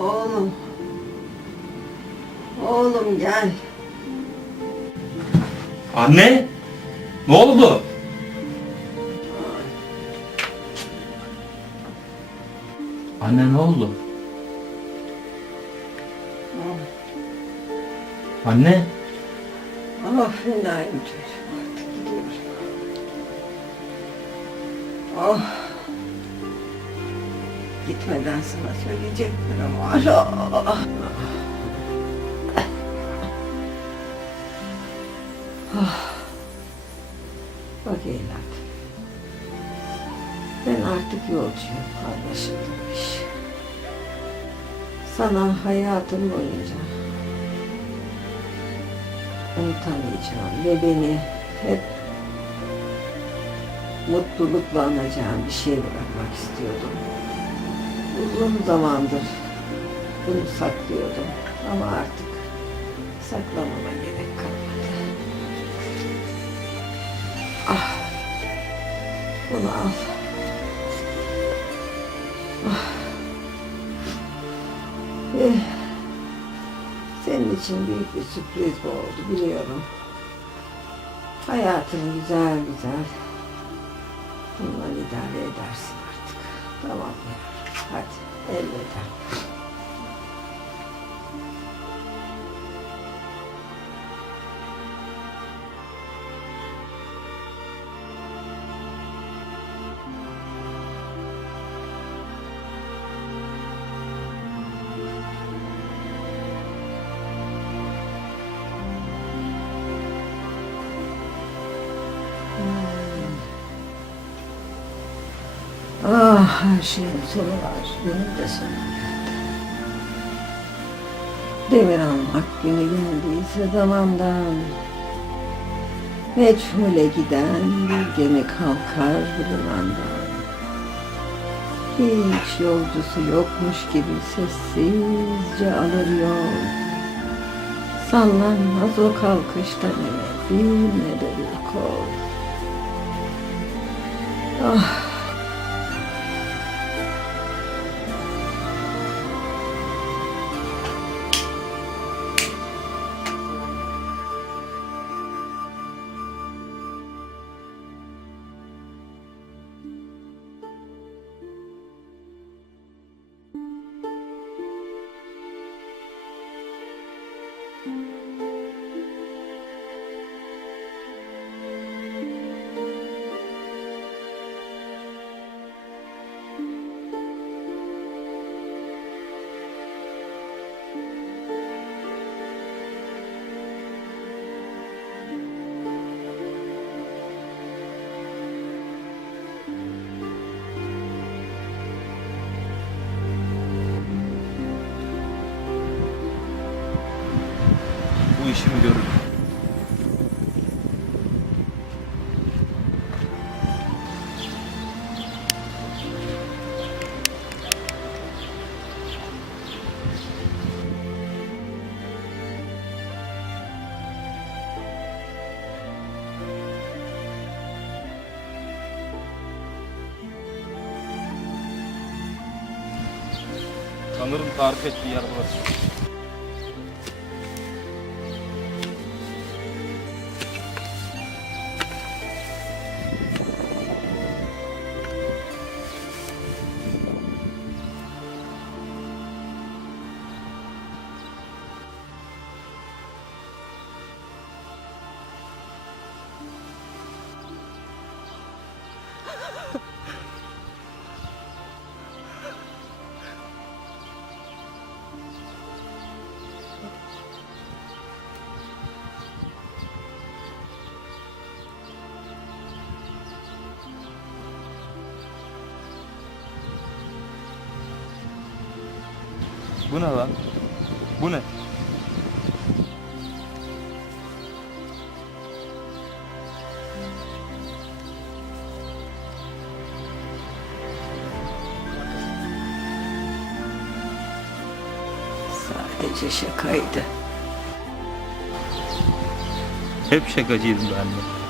Oğlum. Oğlum gel. Anne! Ne oldu? Anne ne oldu? Anne! Ah fenayım çocuğum artık gidiyorum. Oh. Gitmeden sana söyleyeceklerim var. Ah. Ah. Bak evlat. Ben artık yolcuyum anlaşılmış. Sana hayatım boyunca unutamayacağım ve beni hep mutlulukla anacağım bir şey bırakmak istiyordum. Uzun zamandır bunu saklıyordum ama artık saklamama gerek kalmadı. Ah, bunu al. Ah. Eh. Senin için büyük bir sürpriz bu oldu biliyorum. Hayatını güzel güzel bununla idare edersin artık. Tamam ya. Hadi elveda. Ah her şeyin sonu var. Benim de sonum geldi. Demir almak günü geldiyse zamandan. Meçhule giden bir gemi kalkar limandan. Hiç yolcusu yokmuş gibi sessizce alır yol. Sallanmaz o kalkışta ne bir ne de bir kol. İşimi görür. Sanırım tarif ettiği yer burası. Bu ne lan? Bu ne? sadece şakaydı. Hep şakacıydım ben de.